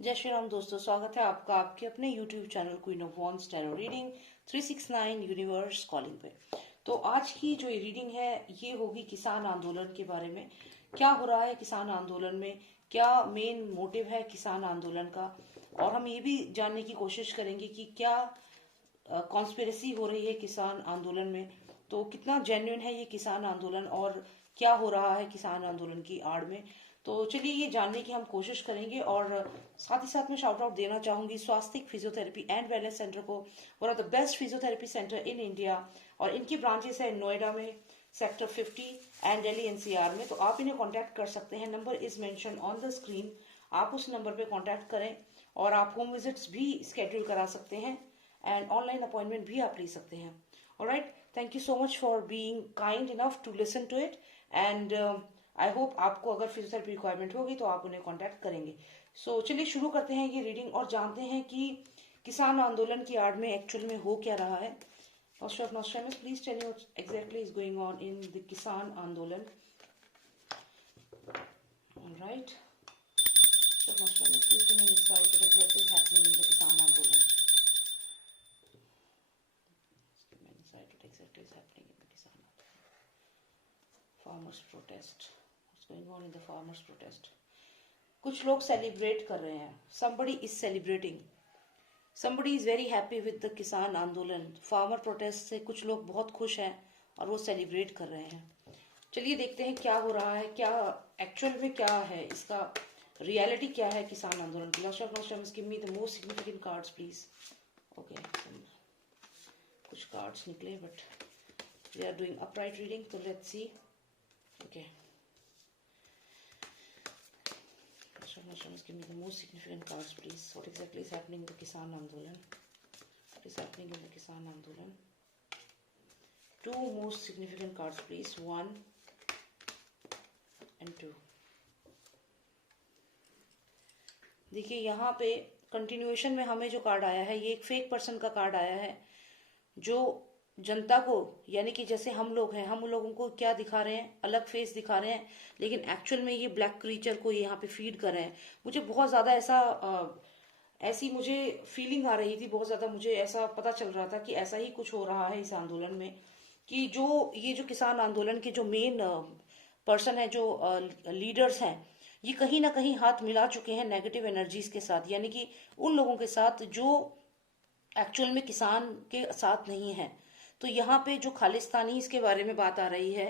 जय श्री राम दोस्तों, स्वागत है आपका आपके अपने YouTube channel queen of wands tarot reading 369 universe calling पे। तो आज की जो रीडिंग है ये होगी किसान आंदोलन के बारे में। क्या हो रहा है किसान आंदोलन में, क्या मेन मोटिव है किसान आंदोलन का, और हम ये भी जानने की कोशिश करेंगे कि क्या कॉन्स्पिरेसी हो रही है किसान आंदोलन में। तो कितना जेन्युइन है ये किसान आंदोलन और क्या हो रहा है किसान आंदोलन की आड़ में। तो चलिए ये जानने की हम कोशिश करेंगे। और साथ ही साथ में शाउट आउट देना चाहूंगी स्वास्तिक फिजियोथेरेपी एंड वेलनेस सेंटर को, one of the best physiotherapy centre in India. और इनकी ब्रांचेस है नोएडा में सेक्टर 50 एंड दिल्ली एनसीआर में। तो आप इन्हें कांटेक्ट कर सकते हैं, number is mention on the screen. आप उस नंबर पे कांटेक्ट करें और आप होम विजिट्स भी स्केड्यूल करा सकते हैं एंड ऑनलाइन अपॉइंटमेंट भी आप ले सकते हैं। Alright, thank you so much for being kind enough to listen to it and I hope आपको अगर फिजियोथेरेपी रिक्वायरमेंट होगी तो आप उन्हें कांटेक्ट करेंगे। सो चलिए शुरू करते हैं ये रीडिंग और जानते हैं कि किसान आंदोलन की आड़ में एक्चुअल में हो क्या रहा है। Master of Nostradamus, please tell me what exactly is going on in the kisan andolan. Alright, master of Nostradamus, please give me insight what exactly is happening in the kisan andolan. Insight what exactly is happening in the Kisan Andolon. Farmers protest. What's going on in the farmers protest? कुछ लोग celebrate कर रहे हैं. Somebody is celebrating. Somebody is very happy with the किसान आंदोलन. Farmer protest से कुछ लोग बहुत खुश हैं और वो सेलिब्रेट कर रहे हैं. चलिए देखते हैं क्या हो रहा है, क्या एक्चुअल में क्या है इसका, रियलिटी क्या है किसान आंदोलन की. Lost of Nostradamus, give me the most significant cards please. Okay, कुछ कार्ड्स निकले but we are doing upright reading, तो let's see. Okay, give me the most significant cards please. What exactly is happening in the Kisan Andolan? What is happening in the Kisan Andolan? Two most significant cards please. 1 and 2. देखिए यहाँ पे continuation में हमें जो card आया है ये एक फेक पर्सन का कार्ड आया है जो जनता को, यानी कि जैसे हम लोग हैं, हम लोगों को क्या दिखा रहे हैं, अलग फेस दिखा रहे हैं, लेकिन एक्चुअल में ये ब्लैक क्रीचर को यहाँ पे फीड कर रहे हैं. मुझे बहुत ज्यादा ऐसी मुझे फीलिंग आ रही थी, बहुत ज्यादा मुझे ऐसा पता चल रहा था कि ऐसा ही कुछ हो रहा है इस आंदोलन में, कि जो किसान आंदोलन के जो मेन पर्सन है, जो लीडर्स हैं, ये कहीं ना कहीं हाथ मिला चुके हैं नेगेटिव एनर्जीज के साथ, यानी कि उन लोगों के साथ जो एक्चुअल में किसान के साथ नहीं है. तो यहाँ पे जो खालिस्तानी इसके बारे में बात आ रही है,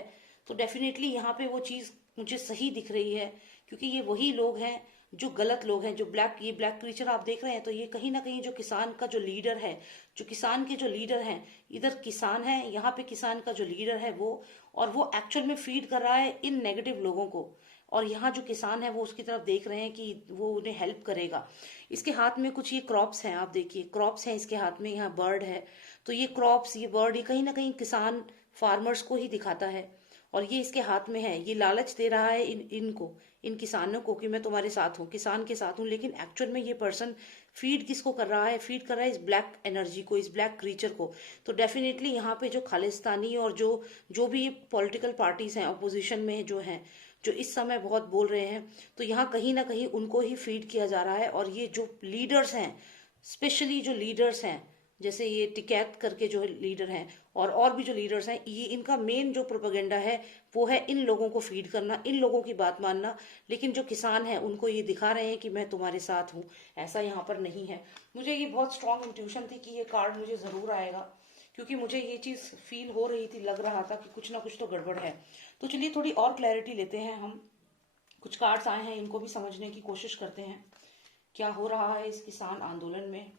तो डेफिनेटली यहाँ पे वो चीज मुझे सही दिख रही है, क्योंकि ये वही लोग हैं जो गलत लोग हैं, जो ये ब्लैक क्रीचर आप देख रहे हैं, तो ये कहीं ना कहीं जो किसान का जो लीडर है, जो किसान के जो लीडर हैं, इधर किसान है, यहाँ पे किसान का जो लीडर है वो, और वो एक्चुअल में फीड कर रहा है इन नेगेटिव लोगों को, और यहाँ जो किसान है वो उसकी तरफ देख रहे हैं कि वो उन्हें हेल्प करेगा. इसके हाथ में कुछ ये क्रॉप्स हैं, आप देखिए क्रॉप्स हैं इसके हाथ में, यहाँ बर्ड है, तो ये क्रॉप्स, ये बर्ड, ये कहीं ना कहीं किसान फार्मर्स को ही दिखाता है, और ये इसके हाथ में है. ये लालच दे रहा है इन किसानों को कि मैं तुम्हारे साथ हूँ, किसान के साथ हूँ, लेकिन एक्चुअल में ये पर्सन फीड किसको कर रहा है, फीड कर रहा है इस ब्लैक एनर्जी को, इस ब्लैक क्रीचर को. तो डेफिनेटली यहाँ पे जो खालिस्तानी और जो भी पॉलिटिकल पार्टीज हैं अपोजिशन में जो हैं, जो इस समय बहुत बोल रहे हैं, तो यहाँ कहीं ना कहीं उनको ही फीड किया जा रहा है. और ये जो लीडर्स हैं, स्पेशली जो लीडर्स हैं, जैसे ये टिकैत करके जो लीडर हैं और भी जो लीडर्स हैं, ये इनका मेन जो प्रोपेगेंडा है वो है इन लोगों को फीड करना, इन लोगों की बात मानना. लेकिन जो किसान हैं उनको ये दिखा रहे हैं कि मैं तुम्हारे साथ हूँ, ऐसा यहाँ पर नहीं है. मुझे ये बहुत स्ट्रांग इंट्यूशन थी कि ये कार्ड मुझे जरूर आएगा, क्योंकि मुझे ये चीज फील हो रही थी, लग रहा था कि कुछ ना कुछ तो गड़बड़ है. तो चलिए थोड़ी और क्लैरिटी लेते हैं हम. कुछ कार्ड्स आए हैं, इनको भी समझने की कोशिश करते हैं क्या हो रहा है इस किसान आंदोलन में.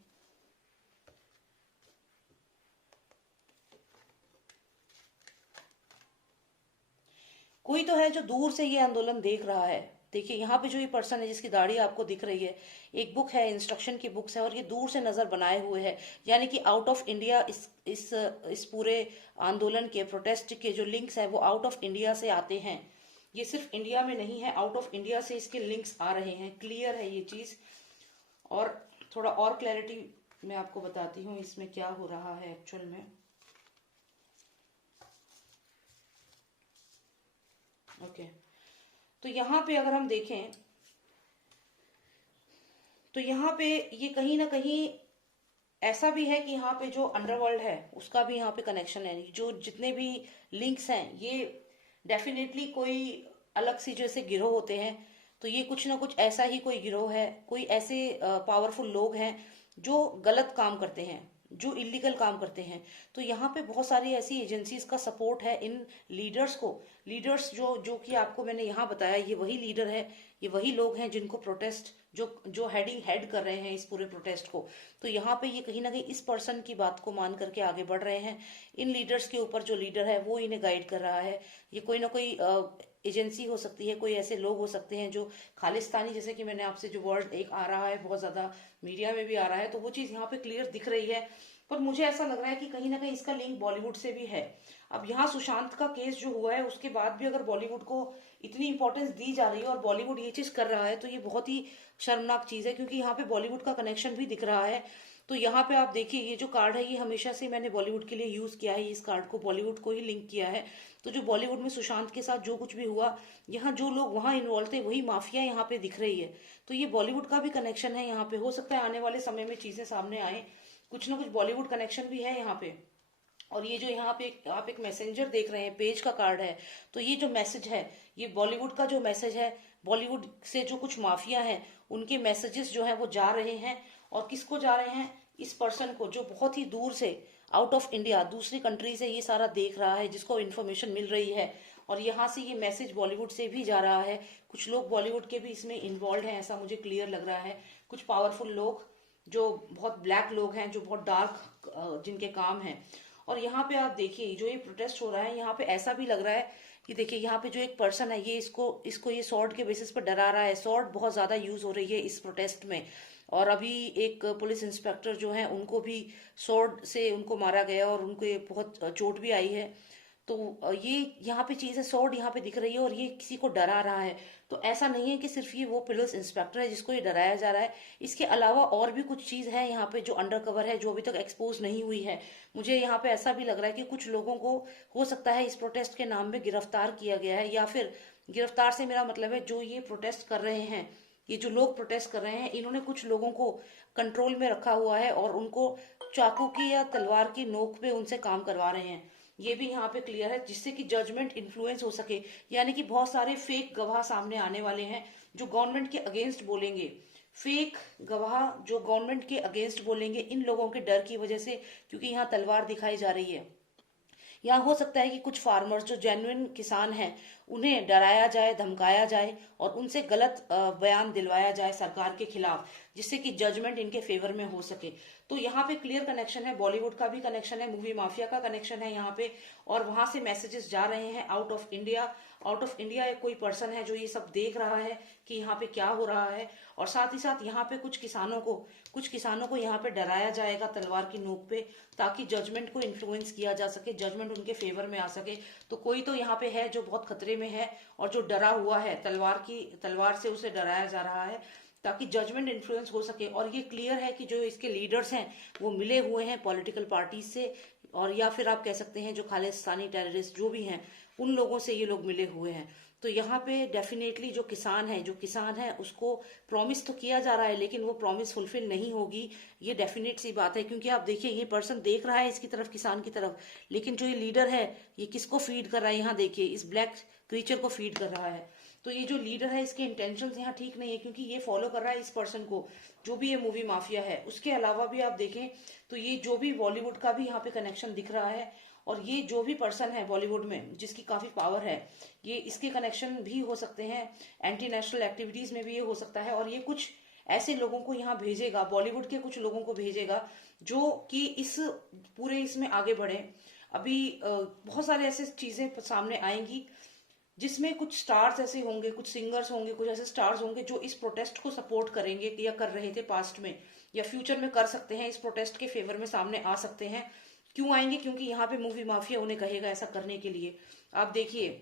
कोई तो है जो दूर से ये आंदोलन देख रहा है. देखिए यहाँ पे जो ये पर्सन है जिसकी दाढ़ी आपको दिख रही है, एक बुक है, इंस्ट्रक्शन की बुक्स है, और ये दूर से नजर बनाए हुए है, यानी कि आउट ऑफ इंडिया इस पूरे आंदोलन के प्रोटेस्ट के जो लिंक्स है वो आउट ऑफ इंडिया से आते हैं. ये सिर्फ इंडिया में नहीं है, आउट ऑफ इंडिया से इसके लिंक्स आ रहे हैं. क्लियर है ये चीज. और थोड़ा और क्लैरिटी मैं आपको बताती हूँ इसमें क्या हो रहा है एक्चुअल में. ओके, तो यहाँ पे अगर हम देखें तो यहाँ पे ये कहीं ना कहीं ऐसा भी है कि यहाँ पे जो अंडरवर्ल्ड है उसका भी यहाँ पे कनेक्शन है। जो जितने भी लिंक्स हैं ये डेफिनेटली कोई अलग सी जैसे गिरोह होते हैं, तो ये कुछ ना कुछ ऐसा ही कोई गिरोह है, कोई ऐसे पावरफुल लोग हैं जो गलत काम करते हैं, जो इलीगल काम करते हैं। तो यहाँ पे बहुत सारी ऐसी एजेंसीज का सपोर्ट है इन लीडर्स को। लीडर्स जो जो कि आपको मैंने यहाँ बताया, ये वही लीडर है, ये वही लोग हैं जिनको प्रोटेस्ट जो जो हेड कर रहे हैं इस पूरे प्रोटेस्ट को। तो यहाँ पे ये कहीं ना कहीं इस पर्सन की बात को मान करके आगे बढ़ रहे हैं। इन लीडर्स के ऊपर जो लीडर है वो इन्हें गाइड कर रहा है। ये कोई ना कोई एजेंसी हो सकती है, कोई ऐसे लोग हो सकते हैं जो खालिस्तानी, जैसे कि मैंने आपसे जो वर्ड एक आ रहा है बहुत ज्यादा मीडिया में भी आ रहा है, तो वो चीज यहाँ पे क्लियर दिख रही है। पर मुझे ऐसा लग रहा है कि कहीं ना कहीं इसका लिंक बॉलीवुड से भी है। अब यहाँ सुशांत का केस जो हुआ है उसके बाद भी अगर बॉलीवुड को इतनी इंपॉर्टेंस दी जा रही है और बॉलीवुड ये चीज कर रहा है, तो ये बहुत ही शर्मनाक चीज है, क्योंकि यहाँ पे बॉलीवुड का कनेक्शन भी दिख रहा है। तो यहाँ पे आप देखिए, ये जो कार्ड है ये हमेशा से मैंने बॉलीवुड के लिए यूज किया है, इस कार्ड को बॉलीवुड को ही लिंक किया है। तो जो बॉलीवुड में सुशांत के साथ जो कुछ भी हुआ, यहाँ जो लोग वहां इन्वॉल्व थे वही माफिया यहाँ पे दिख रही है। तो ये बॉलीवुड का भी कनेक्शन है यहाँ पे। हो सकता है आने वाले समय में चीजें सामने आए, कुछ ना कुछ बॉलीवुड कनेक्शन भी है यहाँ पे। और ये जो यहाँ पे आप एक मैसेंजर देख रहे हैं, पेज का कार्ड है, तो ये जो मैसेज है ये बॉलीवुड का जो मैसेज है, बॉलीवुड से जो कुछ माफिया है उनके मैसेजेस जो है वो जा रहे हैं। और किसको जा रहे हैं? इस पर्सन को जो बहुत ही दूर से, आउट ऑफ इंडिया, दूसरी कंट्री से ये सारा देख रहा है, जिसको इन्फॉर्मेशन मिल रही है, और यहाँ से ये मैसेज बॉलीवुड से भी जा रहा है। कुछ लोग बॉलीवुड के भी इसमें इन्वॉल्व हैं, ऐसा मुझे क्लियर लग रहा है। कुछ पावरफुल लोग जो बहुत ब्लैक लोग हैं, जो बहुत डार्क जिनके काम हैं। और यहाँ पे आप देखिए जो ये प्रोटेस्ट हो रहा है, यहाँ पे ऐसा भी लग रहा है कि देखिए यहाँ पे जो एक पर्सन है ये इसको इसको ये सॉर्ड के बेसिस पर डरा रहा है। सॉर्ड बहुत ज्यादा यूज हो रही है इस प्रोटेस्ट में। और अभी एक पुलिस इंस्पेक्टर जो है उनको भी सॉर्ड से उनको मारा गया और उनको बहुत चोट भी आई है। तो ये यहाँ पे चीज है, सॉर्ड यहाँ पे दिख रही है और ये किसी को डरा रहा है। तो ऐसा नहीं है कि सिर्फ ये वो पुलिस इंस्पेक्टर है जिसको ये डराया जा रहा है, इसके अलावा और भी कुछ चीज है यहाँ पे जो अंडर कवर है, जो अभी तक एक्सपोज नहीं हुई है। मुझे यहाँ पे ऐसा भी लग रहा है कि कुछ लोगों को हो सकता है इस प्रोटेस्ट के नाम में गिरफ्तार किया गया है, या फिर गिरफ्तार से मेरा मतलब है जो ये प्रोटेस्ट कर रहे हैं, ये जो लोग प्रोटेस्ट कर रहे हैं, इन्होंने कुछ लोगों को कंट्रोल में रखा हुआ है और उनको चाकू की या तलवार की नोक पे उनसे काम करवा रहे हैं। ये भी यहाँ पे क्लियर है, जिससे कि जजमेंट इन्फ्लुएंस हो सके। यानी कि बहुत सारे फेक गवाह सामने आने वाले हैं जो गवर्नमेंट के अगेंस्ट बोलेंगे। फेक गवाह जो गवर्नमेंट के अगेंस्ट बोलेंगे इन लोगों के डर की वजह से, क्योंकि यहाँ तलवार दिखाई जा रही है। यहाँ हो सकता है कि कुछ फार्मर्स जो जेन्युइन किसान हैं उन्हें डराया जाए, धमकाया जाए और उनसे गलत बयान दिलवाया जाए सरकार के खिलाफ, जिससे कि जजमेंट इनके फेवर में हो सके। तो यहाँ पे क्लियर कनेक्शन है, बॉलीवुड का भी कनेक्शन है, मूवी माफिया का कनेक्शन है यहाँ पे। और वहां से मैसेजेस जा रहे हैं out of India. Out of India एक कोई पर्सन है जो ये सब देख रहा है कि यहाँ पे क्या हो रहा है। और साथ ही साथ यहाँ पे कुछ किसानों को यहाँ पे डराया जाएगा तलवार की नोक पे, ताकि जजमेंट को इन्फ्लुएंस किया जा सके, जजमेंट उनके फेवर में आ सके। तो कोई तो यहाँ पे है जो बहुत खतरे में है और जो डरा हुआ है, तलवार से उसे डराया जा रहा है ताकि जजमेंट इन्फ्लुएंस हो सके। और ये क्लियर है कि जो इसके लीडर्स हैं वो मिले हुए हैं पॉलिटिकल पार्टीज से, और या फिर आप कह सकते हैं जो खालिस्तानी टेररिस्ट जो भी हैं उन लोगों से ये लोग मिले हुए हैं। तो यहाँ पे डेफिनेटली जो किसान है उसको प्रॉमिस तो किया जा रहा है, लेकिन वो प्रॉमिस फुलफिल नहीं होगी, ये डेफिनेट सी बात है। क्योंकि आप देखिए ये पर्सन देख रहा है इसकी तरफ, किसान की तरफ, लेकिन जो ये लीडर है ये किसको फीड कर रहा है? यहाँ देखिए इस ब्लैक क्रीचर को फीड कर रहा है। तो ये जो लीडर है इसके इंटेंशंस यहाँ ठीक नहीं है, क्योंकि ये फॉलो कर रहा है इस पर्सन को, जो भी ये मूवी माफिया है। उसके अलावा भी आप देखें तो ये जो भी बॉलीवुड का भी यहाँ पे कनेक्शन दिख रहा है, और ये जो भी पर्सन है बॉलीवुड में जिसकी काफी पावर है, ये इसके कनेक्शन भी हो सकते हैं, एंटी नेशनल एक्टिविटीज में भी ये हो सकता है। और ये कुछ ऐसे लोगों को यहाँ भेजेगा, बॉलीवुड के कुछ लोगों को भेजेगा जो कि इस पूरे इसमें आगे बढ़े। अभी बहुत सारे ऐसे चीजें सामने आएंगी जिसमें कुछ स्टार्स ऐसे होंगे, कुछ सिंगर्स होंगे, कुछ ऐसे स्टार्स होंगे जो इस प्रोटेस्ट को सपोर्ट करेंगे या कर रहे थे पास्ट में, या फ्यूचर में कर सकते हैं, इस प्रोटेस्ट के फेवर में सामने आ सकते हैं। क्यों आएंगे? क्योंकि यहाँ पे मूवी माफिया उन्हें कहेगा ऐसा करने के लिए। आप देखिए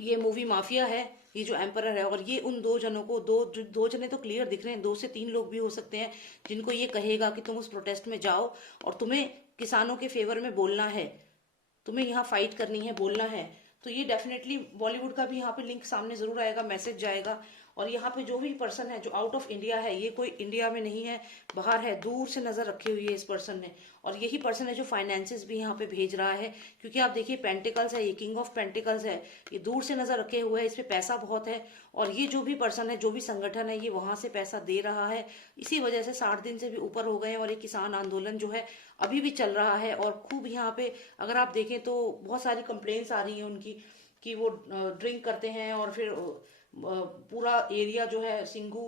ये मूवी माफिया है, ये जो एम्परर है, और ये उन दो जनों को, दो जने तो क्लियर दिख रहे हैं, 2 से 3 लोग भी हो सकते हैं जिनको ये कहेगा कि तुम उस प्रोटेस्ट में जाओ और तुम्हें किसानों के फेवर में बोलना है, तुम्हें यहाँ फाइट करनी है, बोलना है। तो ये डेफिनेटली बॉलीवुड का भी यहाँ पे लिंक सामने जरूर आएगा, मैसेज जाएगा। और यहाँ पे जो भी पर्सन है जो आउट ऑफ इंडिया है, ये कोई इंडिया में नहीं है, बाहर है, दूर से नजर रखी हुई है इस पर्सन ने। और यही पर्सन है जो फाइनेंसेस भी यहाँ पे भेज रहा है, क्योंकि आप देखिए पेंटिकल्स है, ये किंग ऑफ पेंटिकल्स है, ये दूर से नजर रखे हुए है, इस पे पैसा बहुत है। और ये जो भी पर्सन है, जो भी संगठन है, ये वहां से पैसा दे रहा है। इसी वजह से 60 दिन से भी ऊपर हो गए हैं और ये किसान आंदोलन जो है अभी भी चल रहा है। और खूब यहाँ पे अगर आप देखें तो बहुत सारी कंप्लेंट्स आ रही है उनकी कि वो ड्रिंक करते हैं और फिर पूरा एरिया जो है सिंगू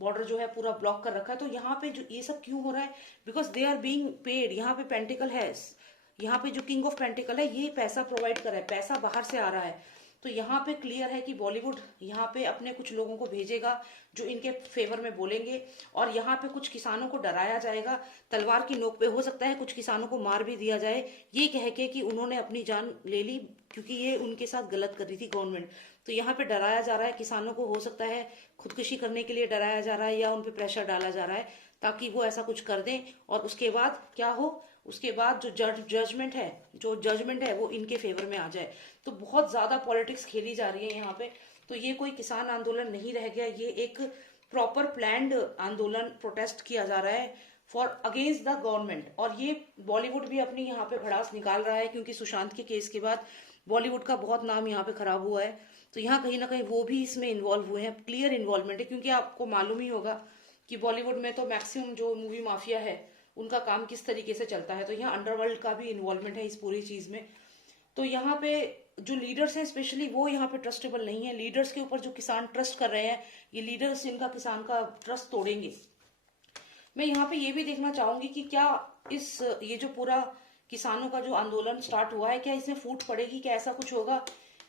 बॉर्डर जो है पूरा ब्लॉक कर रखा है। तो यहाँ पे जो ये सब क्यों हो रहा है, because they are being paid. यहाँ पे पेंटिकल है, यहाँ पे जो किंग ऑफ पेंटिकल है ये पैसा प्रोवाइड कर रहा है, पैसा बाहर से आ रहा है। तो यहाँ पे क्लियर है कि बॉलीवुड यहाँ पे अपने कुछ लोगों को भेजेगा जो इनके फेवर में बोलेंगे, और यहाँ पे कुछ किसानों को डराया जाएगा, तलवार की नोक पे हो सकता है कुछ किसानों को मार भी दिया जाए, ये कह के कि उन्होंने अपनी जान ले ली क्योंकि ये उनके साथ गलत कर रही थी गवर्नमेंट। तो यहाँ पे डराया जा रहा है किसानों को, हो सकता है खुदकुशी करने के लिए डराया जा रहा है या उन पे प्रेशर डाला जा रहा है ताकि वो ऐसा कुछ कर दें, और उसके बाद क्या हो, उसके बाद जो जजमेंट है वो इनके फेवर में आ जाए। तो बहुत ज्यादा पॉलिटिक्स खेली जा रही है यहाँ पे। तो ये कोई किसान आंदोलन नहीं रह गया, ये एक प्रॉपर प्लान्ड आंदोलन, प्रोटेस्ट किया जा रहा है फॉर अगेंस्ट द गवर्नमेंट। और ये बॉलीवुड भी अपनी यहाँ पे भड़ास निकाल रहा है, क्योंकि सुशांत के केस के बाद बॉलीवुड का बहुत नाम यहाँ पे खराब हुआ है। तो यहाँ कहीं ना कहीं वो भी इसमें इन्वॉल्व हुए हैं, क्लियर इन्वॉल्वमेंट है, क्योंकि आपको मालूम ही होगा कि बॉलीवुड में तो मैक्सिमम जो मूवी माफिया है उनका काम किस तरीके से चलता है। तो यहाँ अंडरवर्ल्ड का भी इन्वॉल्वमेंट है इस पूरी चीज में। तो यहाँ पे जो लीडर्स हैं स्पेशली वो यहाँ पे ट्रस्टेबल नहीं है। लीडर्स के ऊपर जो किसान ट्रस्ट कर रहे हैं, ये लीडर्स इनका किसान का ट्रस्ट तोड़ेंगे। मैं यहाँ पे ये भी देखना चाहूंगी कि क्या ये जो पूरा किसानों का जो आंदोलन स्टार्ट हुआ है, क्या इसमें फूट पड़ेगी, क्या ऐसा कुछ होगा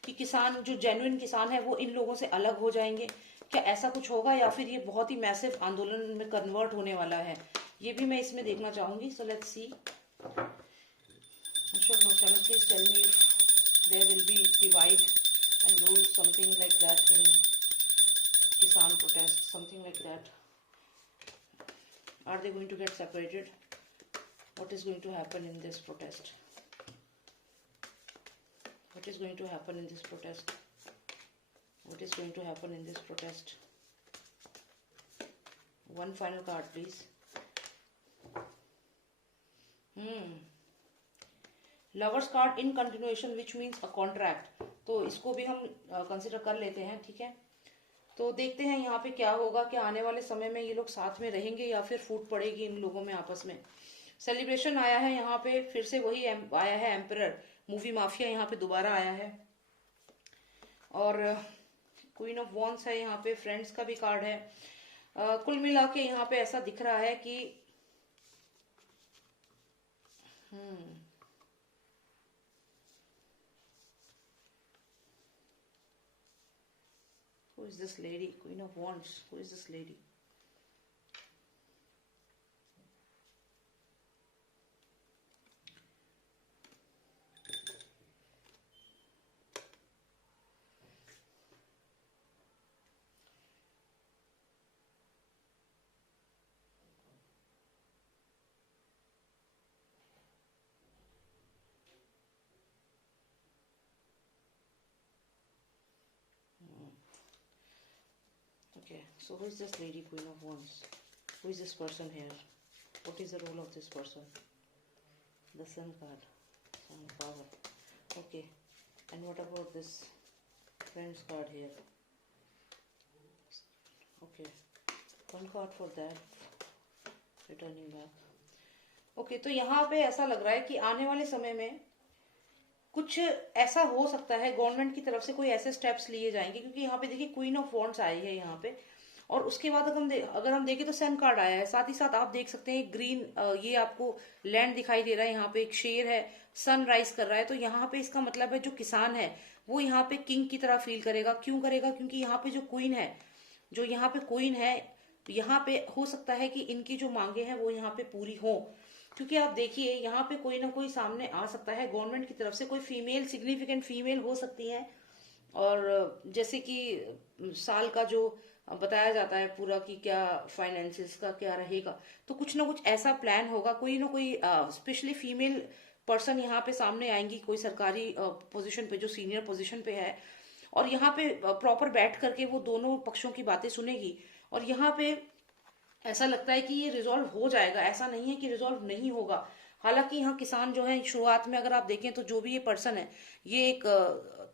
कि किसान जो जेन्युइन किसान है वो इन लोगों से अलग हो जाएंगे, क्या ऐसा कुछ होगा, या फिर ये बहुत ही मैसिव आंदोलन में कन्वर्ट होने वाला है, ये भी मैं इसमें देखना चाहूंगी। So let's see. Ashok no channel, please tell me if there will be divide and rule, something like that in Kisan protest, something like that. Are they going to get separated? What is going to happen in this protest? What is going to happen in this protest? What is going to happen in this protest? One final card, please. Lovers card in continuation which means a contract, तो इसको भी हम consider कर लेते हैं, ठीक है। तो देखते हैं यहाँ पे क्या होगा, कि आने वाले समय में ये लोग साथ में रहेंगे या फिर फूट पड़ेगी इन लोगों में आपस में। सेलिब्रेशन आया है यहाँ पे, फिर से वही आया है एम्परर, मूवी माफिया यहाँ पे दोबारा आया है, और क्वीन ऑफ वॉन्स है यहाँ पे, फ्रेंड्स का भी कार्ड है। कुल मिला के यहाँ पे ऐसा दिख रहा है कि who is this lady? Queen of Wands. Who is this lady? Okay, so who is this lady, Queen of Wands? Who is this person here? What is the role of this person? The Sun card, Sun power. Okay, and what about this Friends card here? Okay, one card for that, returning back. Okay, तो यहाँ पे ऐसा लग रहा है कि आने वाले समय में कुछ ऐसा हो सकता है, गवर्नमेंट की तरफ से कोई ऐसे स्टेप्स लिए जाएंगे, क्योंकि यहाँ पे देखिए क्वीन ऑफ वॉन्ड्स आई है यहाँ पे, और उसके बाद अगर हम देखें तो सन कार्ड आया है, साथ ही साथ आप देख सकते हैं ग्रीन, ये आपको लैंड दिखाई दे रहा है, यहाँ पे एक शेर है, सन राइज कर रहा है। तो यहाँ पे इसका मतलब है जो किसान है वो यहाँ पे किंग की तरह फील करेगा। क्यों करेगा? क्योंकि यहाँ पे जो क्वीन है, जो यहाँ पे क्वीन है, यहाँ पे हो सकता है कि इनकी जो मांगे हैं वो यहाँ पे पूरी हो, क्योंकि आप देखिए यहाँ पे कोई ना कोई सामने आ सकता है गवर्नमेंट की तरफ से, कोई फीमेल, सिग्निफिकेंट फीमेल हो सकती है, और जैसे कि साल का जो बताया जाता है पूरा कि क्या फाइनेंसिस का क्या रहेगा, तो कुछ ना कुछ ऐसा प्लान होगा, कोई ना कोई स्पेशली फीमेल पर्सन यहाँ पे सामने आएंगी, कोई सरकारी पोजीशन पे जो सीनियर पोजीशन पे है, और यहाँ पे प्रॉपर बैठ करके वो दोनों पक्षों की बातें सुनेगी, और यहाँ पे ऐसा लगता है कि ये रिजॉल्व हो जाएगा। ऐसा नहीं है कि रिजॉल्व नहीं होगा। हालांकि यहाँ किसान जो है, शुरुआत में अगर आप देखें तो जो भी ये पर्सन है, ये एक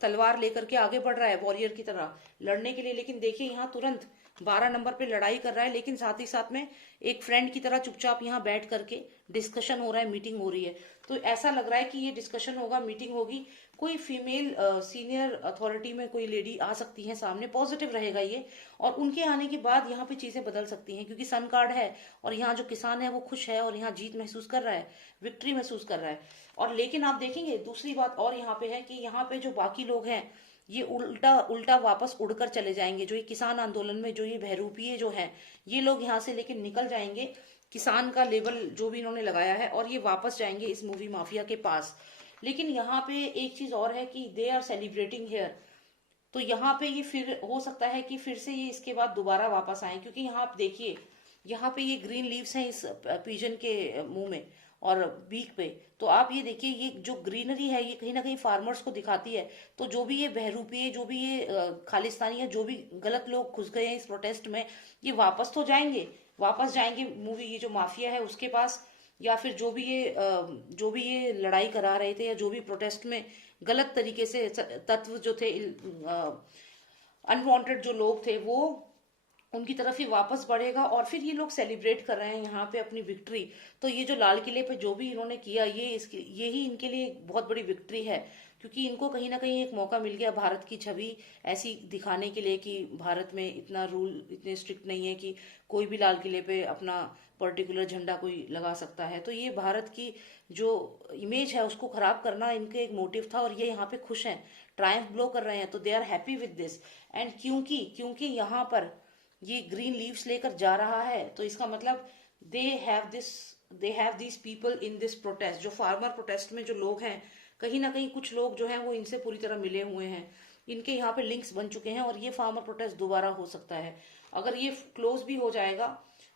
तलवार लेकर के आगे बढ़ रहा है वॉरियर की तरह लड़ने के लिए, लेकिन देखिए यहाँ तुरंत 12 नंबर पे लड़ाई कर रहा है, लेकिन साथ ही साथ में एक फ्रेंड की तरह चुपचाप यहाँ बैठ करके डिस्कशन हो रहा है, मीटिंग हो रही है। तो ऐसा लग रहा है कि ये डिस्कशन होगा, मीटिंग होगी, कोई फीमेल सीनियर अथॉरिटी में कोई लेडी आ सकती है सामने, पॉजिटिव रहेगा ये, और उनके आने के बाद यहाँ पे चीजें बदल सकती हैं, क्योंकि सन कार्ड है और यहाँ जो किसान है वो खुश है और यहाँ जीत महसूस कर रहा है, विक्ट्री महसूस कर रहा है। और लेकिन आप देखेंगे दूसरी बात और यहाँ पे है कि यहाँ पे जो बाकी लोग हैं, ये उल्टा उल्टा वापस उड़कर चले जाएंगे। जो ये किसान आंदोलन में जो ये बहरूपीय जो हैं, ये लोग यहाँ से लेकिन निकल जाएंगे, किसान का लेबल जो भी इन्होंने लगाया है, और ये वापस जाएंगे इस मूवी माफिया के पास। लेकिन यहाँ पे एक चीज और है कि दे आर सेलिब्रेटिंग हेयर, तो यहाँ पे ये फिर हो सकता है कि फिर से ये इसके बाद दोबारा वापस आए, क्योंकि यहाँ आप देखिए, यहाँ पे ये ग्रीन लीव्स हैं इस पिजन के मुंह में और बीक पे। तो आप ये देखिए, ये जो ग्रीनरी है ये कहीं ना कहीं फार्मर्स को दिखाती है। तो जो भी ये बहरूपीय, जो भी ये खालिस्तानी है, जो भी गलत लोग घुस गए हैं इस प्रोटेस्ट में, ये वापस तो जाएंगे, वापस जाएंगे मूवी ये जो माफिया है उसके पास, या फिर जो भी ये लड़ाई करा रहे थे, या जो भी प्रोटेस्ट में गलत तरीके से तत्व जो थे, अनवांटेड जो लोग थे, वो उनकी तरफ ही वापस बढ़ेगा। और फिर ये लोग सेलिब्रेट कर रहे हैं यहाँ पे अपनी विक्ट्री। तो ये जो लाल किले पे जो भी इन्होंने किया, यही इनके लिए एक बहुत बड़ी विक्ट्री है, क्योंकि इनको कहीं ना कहीं एक मौका मिल गया भारत की छवि ऐसी दिखाने के लिए कि भारत में इतना रूल, इतने स्ट्रिक्ट नहीं है कि कोई भी लाल किले पे अपना पर्टिकुलर झंडा कोई लगा सकता है। तो ये भारत की जो इमेज है उसको खराब करना इनके एक मोटिव था, और ये यहाँ पे खुश हैं, ट्रायम्फ ब्लो कर रहे हैं, तो they are happy with this. And क्योंकि यहाँ पर ये ग्रीन लीव्स लेकर जा रहा है, तो इसका मतलब they have this people in this protest. जो फार्मर प्रोटेस्ट में जो लोग हैं, कहीं ना कहीं कुछ लोग जो हैं वो इनसे पूरी तरह मिले हुए हैं, इनके यहाँ पे लिंक्स बन चुके हैं, और ये फार्मर प्रोटेस्ट दोबारा हो सकता है। अगर ये क्लोज भी हो जाएगा,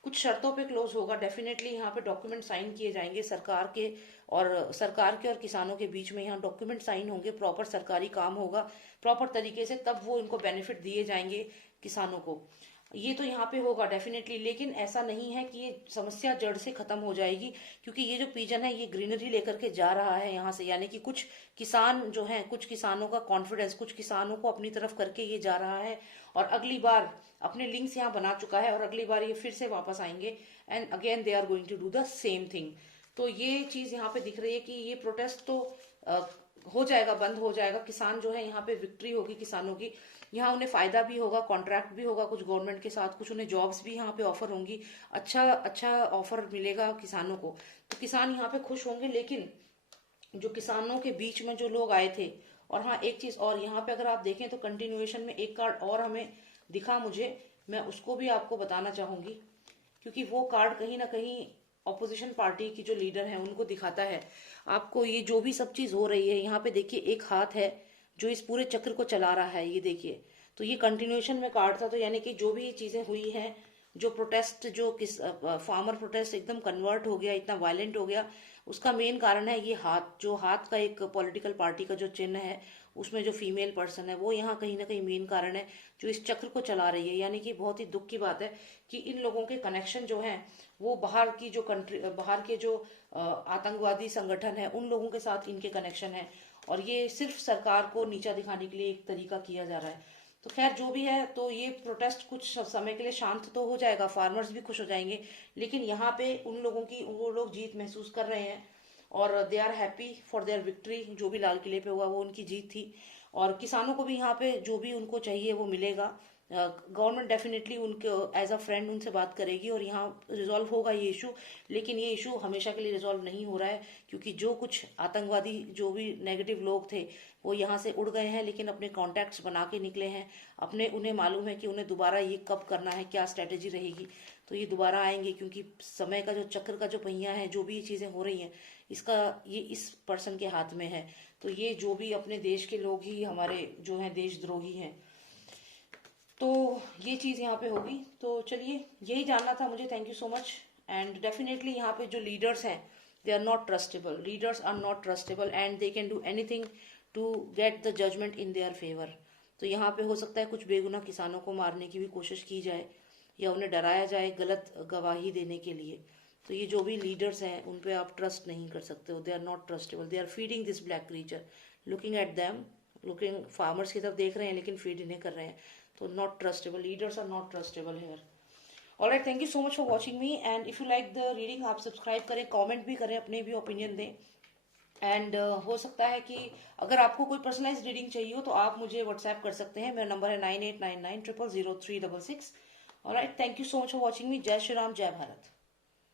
कुछ शर्तों पे क्लोज होगा, डेफिनेटली यहाँ पे डॉक्यूमेंट साइन किए जाएंगे सरकार के और किसानों के बीच में, यहाँ डॉक्यूमेंट साइन होंगे, प्रॉपर सरकारी काम होगा प्रॉपर तरीके से, तब वो इनको बेनिफिट दिए जाएंगे किसानों को। ये तो यहाँ पे होगा डेफिनेटली। लेकिन ऐसा नहीं है कि ये समस्या जड़ से खत्म हो जाएगी, क्योंकि ये जो पिजन है ये ग्रीनरी लेकर के जा रहा है यहाँ से, यानी कि कुछ किसान जो हैं, कुछ किसानों का कॉन्फिडेंस, कुछ किसानों को अपनी तरफ करके ये जा रहा है, और अगली बार अपने लिंक्स यहाँ बना चुका है, और अगली बार ये फिर से वापस आएंगे, and again they are going to do the same thing. तो ये चीज यहाँ पे दिख रही है कि ये प्रोटेस्ट तो हो जाएगा, बंद हो जाएगा। किसान जो है, यहाँ पे विक्ट्री होगी किसानों की, यहाँ उन्हें फायदा भी होगा, कॉन्ट्रैक्ट भी होगा कुछ गवर्नमेंट के साथ, कुछ उन्हें जॉब्स भी यहाँ पे ऑफर होंगी, अच्छा अच्छा ऑफर मिलेगा किसानों को, तो किसान यहाँ पे खुश होंगे। लेकिन जो किसानों के बीच में जो लोग आए थे, और हाँ एक चीज और यहाँ पे अगर आप देखें तो कंटिन्यूएशन में एक कार्ड और हमें दिखा मुझे, मैं उसको भी आपको बताना चाहूंगी, क्योंकि वो कार्ड कहीं ना कहीं ऑपोजिशन पार्टी की जो लीडर है उनको दिखाता है। आपको ये जो भी सब चीज हो रही है, यहाँ पे देखिए एक हाथ है जो इस पूरे चक्र को चला रहा है, ये देखिए। तो ये कंटिन्यूएशन में कार्ड था, तो यानी कि जो भी ये चीजें हुई हैं, जो प्रोटेस्ट, जो फार्मर प्रोटेस्ट एकदम कन्वर्ट हो गया, इतना वायलेंट हो गया, उसका मेन कारण है ये हाथ, जो हाथ का एक पॉलिटिकल पार्टी का जो चिन्ह है, उसमें जो फीमेल पर्सन है वो यहाँ कहीं ना कहीं मेन कारण है जो इस चक्र को चला रही है। यानी कि बहुत ही दुख की बात है कि इन लोगों के कनेक्शन जो हैं वो बाहर की जो कंट्री, बाहर के जो आतंकवादी संगठन है उन लोगों के साथ इनके कनेक्शन है, और ये सिर्फ सरकार को नीचा दिखाने के लिए एक तरीका किया जा रहा है। तो खैर जो भी है, तो ये प्रोटेस्ट कुछ समय के लिए शांत तो हो जाएगा, फार्मर्स भी खुश हो जाएंगे, लेकिन यहाँ पे उन लोगों की, वो लोग जीत महसूस कर रहे हैं, और they are happy for their victory. जो भी लाल किले पे हुआ वो उनकी जीत थी, और किसानों को भी यहाँ पे जो भी उनको चाहिए वो मिलेगा। गवर्नमेंट डेफिनेटली उनके एज अ फ्रेंड उनसे बात करेगी, और यहाँ रिजॉल्व होगा ये इशू। लेकिन ये इशू हमेशा के लिए रिजॉल्व नहीं हो रहा है, क्योंकि जो कुछ आतंकवादी, जो भी नेगेटिव लोग थे, वो यहाँ से उड़ गए हैं, लेकिन अपने कॉन्टैक्ट्स बना के निकले हैं। उन्हें मालूम है कि उन्हें दोबारा ये कब करना है, क्या स्ट्रेटेजी रहेगी, तो ये दोबारा आएंगे, क्योंकि समय का जो चक्र का जो पहिया है, जो भी ये चीजें हो रही हैं, ये इस पर्सन के हाथ में है। तो ये जो भी अपने देश के लोग ही हमारे जो हैं देशद्रोही हैं, तो ये चीज यहाँ पे होगी। तो चलिए, यही जानना था मुझे। Thank you so much. And definitely यहाँ पे जो लीडर्स हैं, they are not trustable, leaders are not trustable, and they can do anything to get the judgment in their favour. तो यहाँ पे हो सकता है कुछ बेगुनाह किसानों को मारने की भी कोशिश की जाए या उन्हें डराया जाए गलत गवाही देने के लिए। तो ये जो भी लीडर्स हैं उन पे आप ट्रस्ट नहीं कर सकते हो। They are not trustable, they are feeding this black creature, looking at them, looking farmers की तरफ देख रहे हैं लेकिन फीड इन्हें कर रहे हैं। तो not trustable, leaders are not trustable here. Alright, thank you so much for watching me, and if you like the reading आप सब्सक्राइब करें, कमेंट भी करें, अपने भी ओपिनियन दें। एंड हो सकता है कि अगर आपको कोई पर्सनलाइज रीडिंग चाहिए हो तो आप मुझे व्हाट्सएप कर सकते हैं। मेरा नंबर है 9899000366। Alright, thank you so much for watching मी। जय श्री राम, जय भारत।